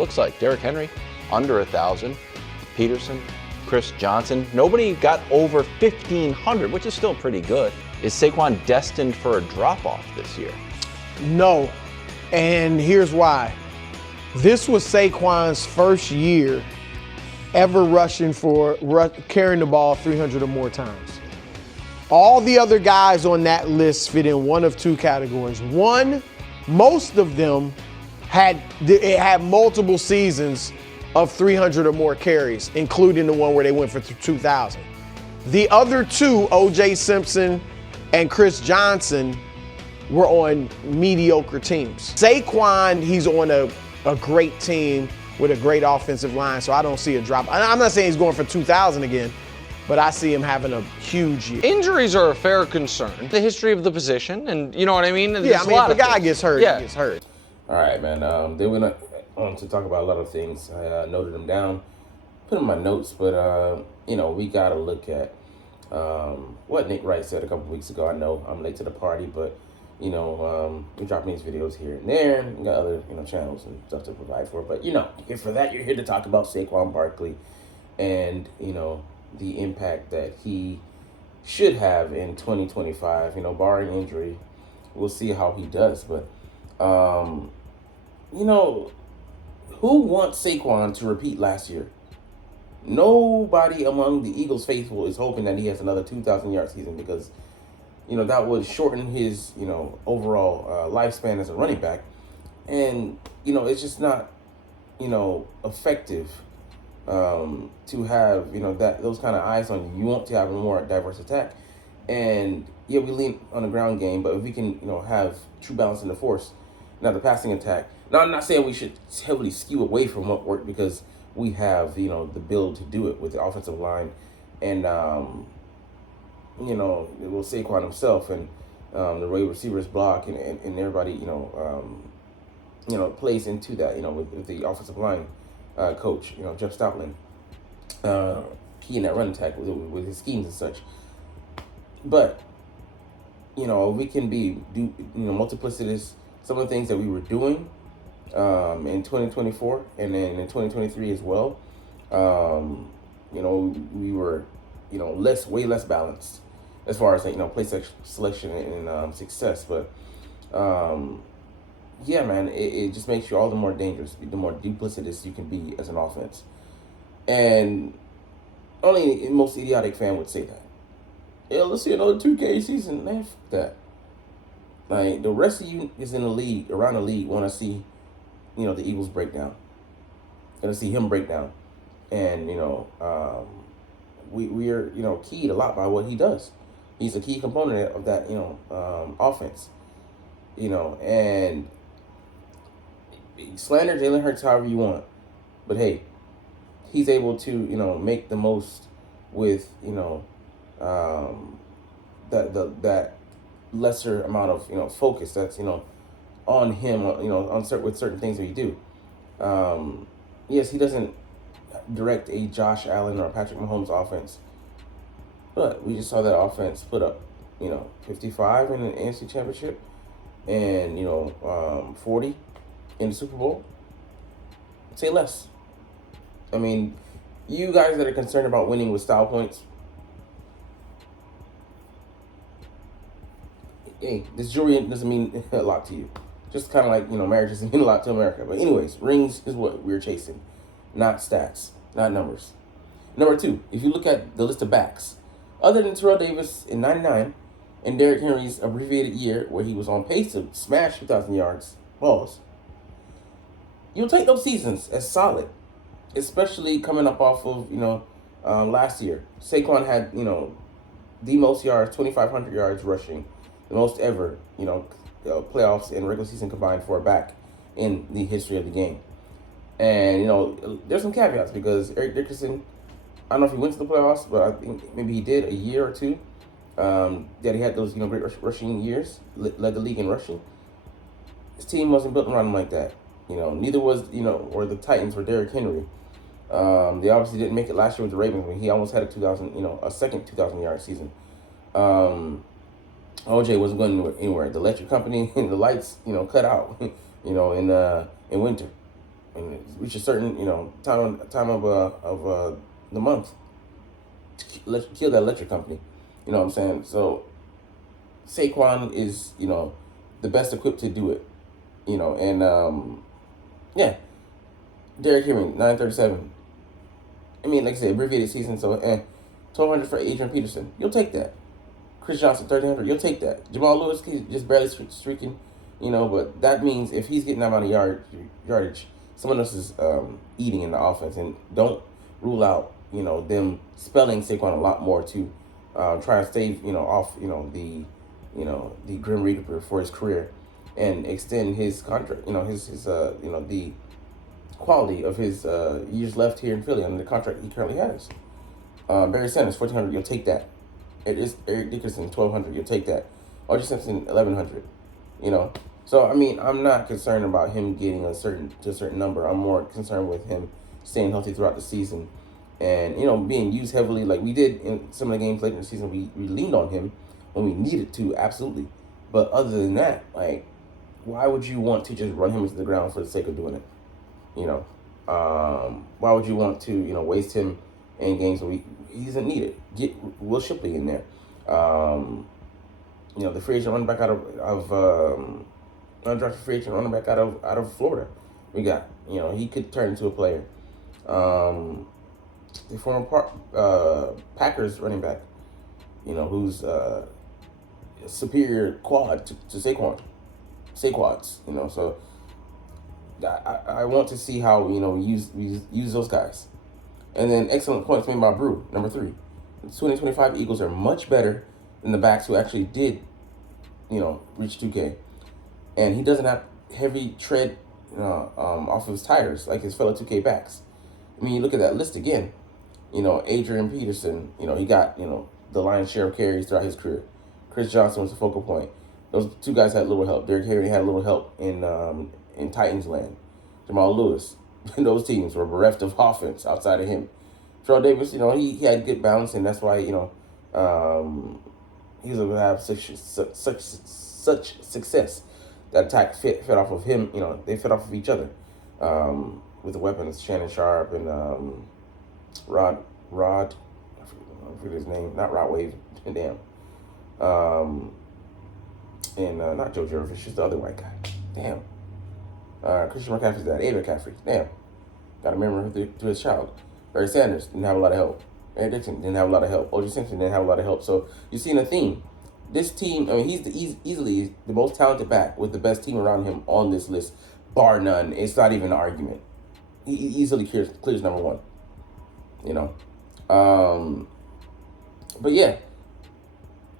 looks like. Derrick Henry, under 1,000. Peterson, Chris Johnson. Nobody got over 1,500, which is still pretty good. Is Saquon destined for a drop-off this year? No, and here's why. This was Saquon's first year ever carrying the ball 300 or more times. All the other guys on that list fit in one of two categories. One, most of them had multiple seasons of 300 or more carries, including the one where they went for 2,000. The other two, O.J. Simpson and Chris Johnson, were on mediocre teams. Saquon, he's on a great team with a great offensive line, so I don't see a drop. I'm not saying he's going for 2,000 again, but I see him having a huge year. Injuries are a fair concern. The history of the position, and you know what I mean? Yeah, I mean, if a guy gets hurt, he gets hurt. All right, man. They went on to talk about a lot of things. I noted them down, put them in my notes, but, we got to look at what Nick Wright said a couple weeks ago. I know I'm late to the party, but, we're dropping these videos here and there. We got other, channels and stuff to provide for. But, for that, you're here to talk about Saquon Barkley and, the impact that he should have in 2025, barring injury. We'll see how he does. But, who wants Saquon to repeat last year? Nobody among the Eagles faithful is hoping that he has another 2,000-yard season because, that would shorten his, overall lifespan as a running back. And, it's just not, effective to have, those kind of eyes on you. You want to have a more diverse attack. And, yeah, we lean on the ground game, but if we can, have true balance in the force. Now, the passing attack. Now, I'm not saying we should heavily skew away from what worked because we have, the build to do it with the offensive line and, will Saquon himself and the way receivers block and everybody, plays into that, with the offensive line coach, Jeff Stoutland, key in that run attack with his schemes and such. But, we can do multiplicitous, some of the things that we were doing in 2024 and then in 2023 as well. We were, way less balanced as far as play selection and success. But yeah, man, it just makes you all the more dangerous, the more duplicitous you can be as an offense. And only the most idiotic fan would say that. Yeah, let's see another 2K season. Man, fuck that. Like, the rest of you is in the league, around the league, want to see, the Eagles break down. Going to see him break down. And, we are, keyed a lot by what he does. He's a key component of that, offense. And slander Jalen Hurts however you want. But, hey, he's able to, make the most with, that lesser amount of, focus that's, on him, with certain things that he do. Yes, he doesn't direct a Josh Allen or a Patrick Mahomes offense, but we just saw that offense put up, 55 in the NFC Championship and, 40 in the Super Bowl. Say less. I mean, you guys that are concerned about winning with style points, hey, this jewelry doesn't mean a lot to you. Just kind of like, marriage doesn't mean a lot to America. But anyways, rings is what we're chasing, not stats, not numbers. Number two, if you look at the list of backs, other than Terrell Davis in 99 and Derrick Henry's abbreviated year where he was on pace to smash 2,000 yards, you'll take those seasons as solid, especially coming up off of, last year. Saquon had, the most yards, 2,500 yards rushing, the most ever, playoffs and regular season combined for a back in the history of the game. And, there's some caveats because Eric Dickerson, I don't know if he went to the playoffs, but I think maybe he did a year or two. That he had those, great rushing years, led the league in rushing. His team wasn't built around him like that. Neither was, or the Titans or Derrick Henry. They obviously didn't make it last year with the Ravens when he almost had a second 2,000-yard season. OJ wasn't going anywhere. The electric company and the lights, cut out, in winter. and reach a certain time of the month to kill that electric company. You know what I'm saying? So Saquon is the best equipped to do it. And yeah, Derrick Henry 937. I mean, like I said, abbreviated season, so 1,200 for Adrian Peterson. You'll take that. Chris Johnson 1,300. You'll take that. Jamal Lewis, he's just barely streaking, but that means if he's getting that amount of yardage, someone else is eating in the offense, and don't rule out them spelling Saquon a lot more to try to stave off the Grim Reaper for his career and extend his contract, his the quality of his years left here in Philly under the contract he currently has. Barry Sanders 1,400. You'll take that. It is Eric Dickerson 1,200. You'll take that. O.J. Simpson 1,100. So I mean, I'm not concerned about him getting a certain number. I'm more concerned with him staying healthy throughout the season, and being used heavily like we did in some of the games later in the season. We leaned on him when we needed to, absolutely. But other than that, like, why would you want to just run him into the ground for the sake of doing it? Why would you want to waste him in games where he doesn't need it? Get Will Shipley in there. The free agent running back out of undrafted free agent running back out of Florida. We got he could turn into a player. The former Packers running back, who's superior quad to Saquons. So I want to see how we use those guys. And then excellent points made by Brew, number 3. The 2025 Eagles are much better than the backs who actually did, reach 2K. And he doesn't have heavy tread off of his tires like his fellow 2K backs. I mean, you look at that list again. Adrian Peterson, he got, the lion's share of carries throughout his career. Chris Johnson was the focal point. Those two guys had little help. Derrick Henry had a little help in Titans land. Jamal Lewis, those teams were bereft of offense outside of him. Terrell Davis, he had good balance, and that's why, he was able to have such success. That attack fed off of him, they fed off of each other with the weapons, Shannon Sharp and Rod, I forget his name, not Rod Wave, damn. And not Joe Jervis, just the other white guy. Damn. Christian McCaffrey's dad, Abe McCaffrey. Damn. Got to remember to his child. Barry Sanders didn't have a lot of help. Eric Dixon didn't have a lot of help. O.J. Simpson didn't have a lot of help. So you're seeing a theme. This team, I mean, he's easily the most talented back with the best team around him on this list, bar none. It's not even an argument. He easily clears number 1. But yeah,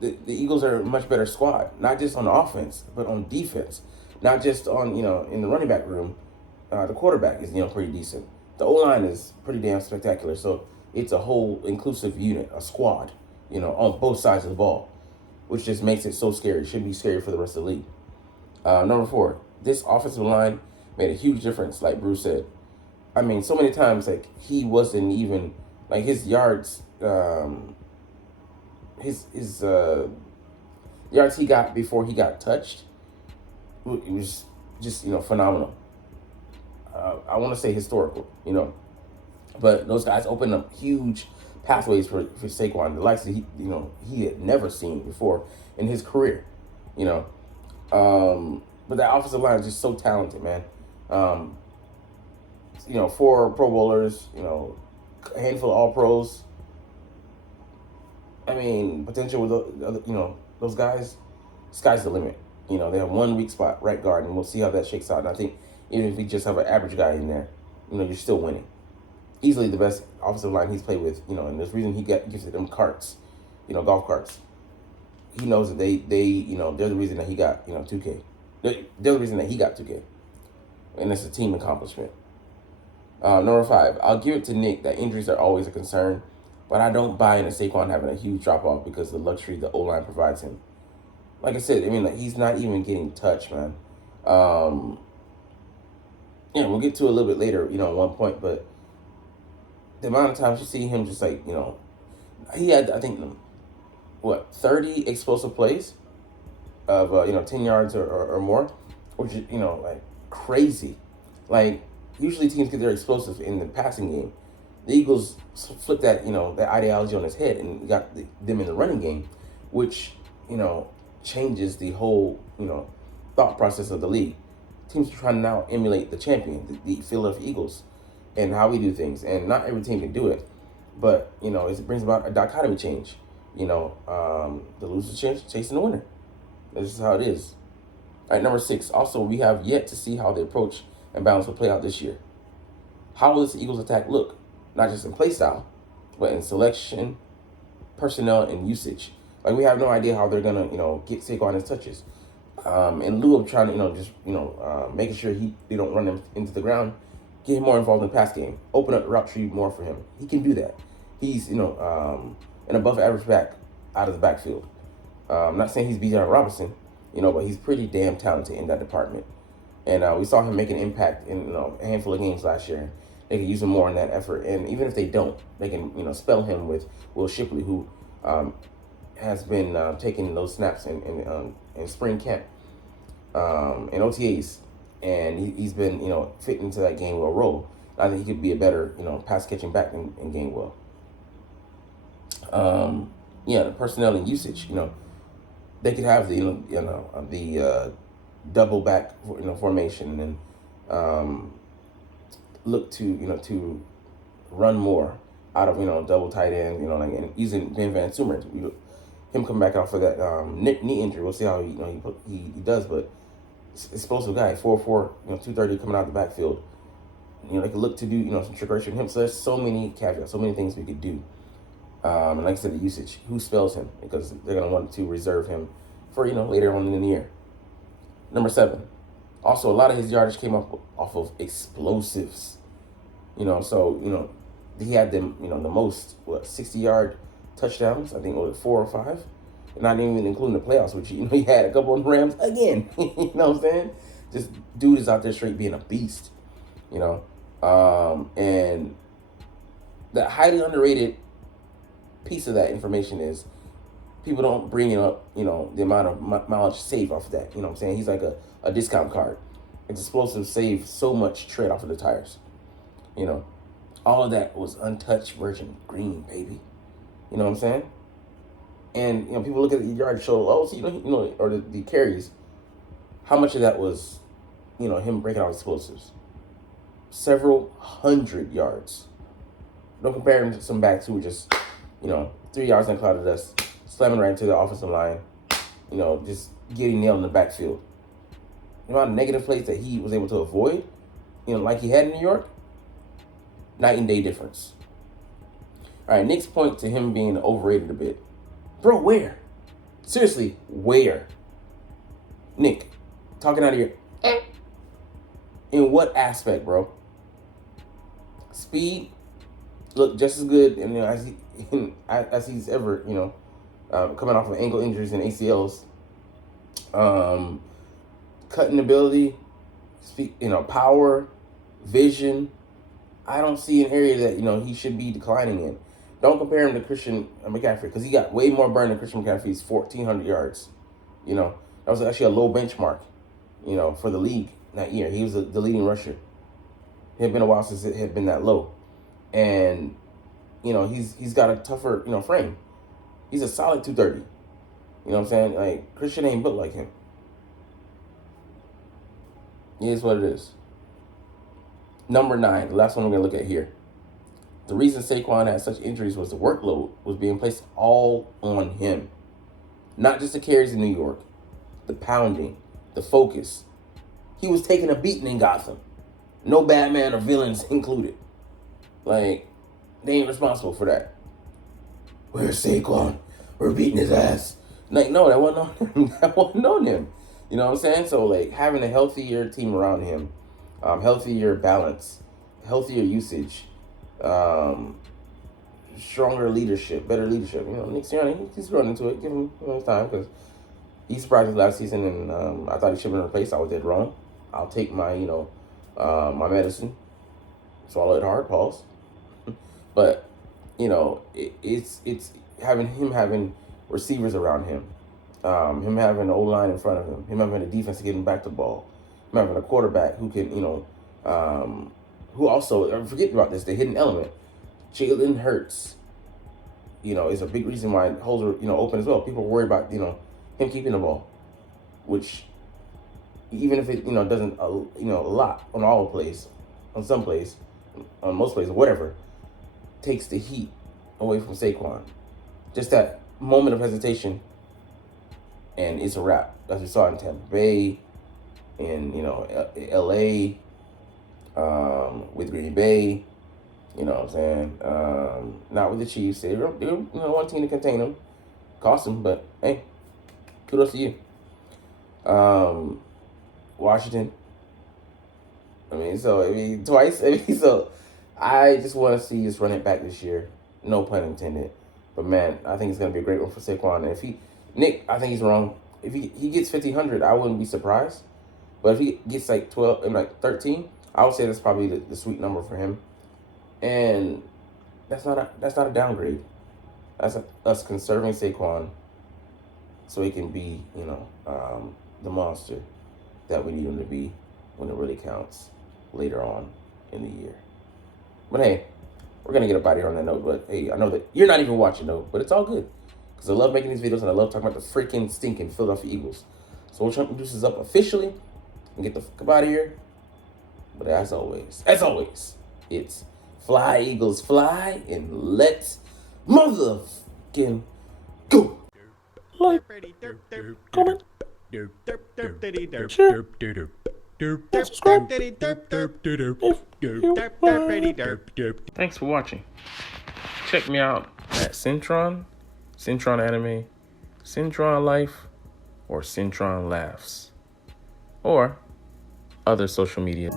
the Eagles are a much better squad, not just on offense, but on defense. Not just on, in the running back room. The quarterback is, pretty decent. The O-line is pretty damn spectacular. So it's a whole inclusive unit, a squad, on both sides of the ball, which just makes it so scary. It should be scary for the rest of the league. Number 4, this offensive line made a huge difference, like Bruce said. I mean, so many times, like, he wasn't even, like, his yards, his yards he got before he got touched, it was just, phenomenal. I want to say historical, but those guys opened up huge pathways for Saquon, the likes that he had never seen before in his career, but that offensive line is just so talented, man. 4 Pro Bowlers, a handful of All-Pros. I mean, potential with the other, those guys, sky's the limit. They have one weak spot, right guard, and we'll see how that shakes out. And I think even if we just have an average guy in there, you're still winning. Easily the best offensive line he's played with, and there's reason he gives them carts, golf carts. He knows that they're the reason that he got, 2K. They're the reason that he got 2K. And it's a team accomplishment. Number 5, I'll give it to Nick that injuries are always a concern, but I don't buy into Saquon having a huge drop-off because of the luxury the O-line provides him. Like I said, he's not even getting touched, man. We'll get to it a little bit later, at one point, but the amount of times you see him just like, he had, I think, 30 explosive plays of, 10 yards or more, which is, like crazy. Like, usually teams get their explosive in the passing game. The Eagles flipped that, that ideology on its head and got them in the running game, which, changes the whole, thought process of the league. Teams are trying to now emulate the champion, the Philadelphia Eagles, and how we do things. And not every team can do it, but, it brings about a dichotomy change. The loser chasing the winner. This is how it is. All right, number 6. Also, we have yet to see how the approach and balance will play out this year. How will this Eagles attack look? Not just in play style, but in selection, personnel, and usage. Like, we have no idea how they're gonna, get Saquon his touches. In lieu of trying to, making sure they don't run him into the ground, get him more involved in the pass game, open up the route tree more for him. He can do that. He's, an above average back out of the backfield. I'm not saying he's Bijan Robinson, but he's pretty damn talented in that department. And we saw him make an impact in a handful of games last year. They could use him more in that effort. And even if they don't, they can spell him with Will Shipley, who has been taking those snaps in spring camp and OTAs. And he's been fit into that Gainwell role. I think he could be a better pass catching back in Gainwell. The personnel and usage. They could have the double back formation and look to run more out of double tight end, and using Ben Van Sumer, him come back out for that knee injury. We'll see how he does, but explosive guy, 4'4", 230 coming out the backfield. They could look to do some trickery with him. So there's so many caveats, so many things we could do. And like I said, the usage, who spells him, because they're going to want to reserve him for, later on in the year. Number 7, also a lot of his yardage came off of explosives. So, he had them, the most, 60-yard touchdowns, I think, 4 or 5. Not even including the playoffs, which, he had a couple of Rams again. You know what I'm saying? This dude is out there straight being a beast, and the highly underrated piece of that information is people don't bring up, the amount of mileage saved off of that. You know what I'm saying? He's like a discount card. It's explosive, save so much tread off of the tires. All of that was untouched virgin green, baby. You know what I'm saying? And, people look at the yard show, or the carries. How much of that was, him breaking out explosives? Several hundred yards. Don't compare him to some backs who were just, 3 yards in a cloud of dust, slamming right into the offensive line, just getting nailed in the backfield. The amount of negative plays that he was able to avoid, like he had in New York, night and day difference. All right, next point to him being overrated a bit. Bro, where? Seriously, where? Nick, talking out of your... In what aspect, bro? Speed, look just as good as he's ever, coming off of ankle injuries and ACLs. Cutting ability, power, vision. I don't see an area that, he should be declining in. Don't compare him to Christian McCaffrey, because he got way more burn than Christian McCaffrey's 1,400 yards. That was actually a low benchmark, for the league that year. He was the leading rusher. It had been a while since it had been that low. And, he's got a tougher, frame. He's a solid 230. You know what I'm saying? Like, Christian ain't built like him. It is what it is. Number 9, the last one we're going to look at here. The reason Saquon had such injuries was the workload was being placed all on him. Not just the carries in New York, the pounding, the focus. He was taking a beating in Gotham. No Batman or villains included. Like, they ain't responsible for that. Where's Saquon? We're beating his ass. Like, no, that wasn't on him. That wasn't on him. You know what I'm saying? So, like, having a healthier team around him, healthier balance, healthier usage, stronger leadership, better leadership. Nick Sirianni, he's running into it. Give him time, because he surprised us last season, and I thought he should have been replaced. I was dead wrong. I'll take my, my medicine. Swallow it hard, pause. But, it's having receivers around him, him having an O-line in front of him having a defense to get him back the ball, him having a quarterback who can, who also, forget about this, the hidden element, Jalen Hurts, is a big reason why holes are, open as well. People are worried about, him keeping the ball, which even if it, doesn't, a lot on all plays, on some plays, on most plays, or whatever, takes the heat away from Saquon. Just that moment of hesitation, and it's a wrap. As we saw in Tampa Bay, in, LA, with Green Bay, you know what I'm saying? Not with the Chiefs. They were one team to contain them. Cost them, but hey, kudos to you. Washington. Twice. So I just want to see us run it back this year. No pun intended. But man, I think it's going to be a great one for Saquon. And Nick, I think he's wrong. If he gets 1,500, I wouldn't be surprised. But if he gets like 12 and like 13, I would say that's probably the sweet number for him. And that's not a downgrade. That's us conserving Saquon so he can be, the monster that we need him to be when it really counts later on in the year. But hey, we're going to get up out of here on that note. But hey, I know that you're not even watching though, but it's all good. Because I love making these videos and I love talking about the freaking stinking Philadelphia Eagles. So we'll try to introduce this up officially and get the fuck out of here. But as always, it's fly, Eagles, fly, and let's motherfucking go. Like, comment, share, and subscribe if you Thanks for watching. Check me out at Cintron Anime, Cintron Life, or Cintron Laughs, or other social media.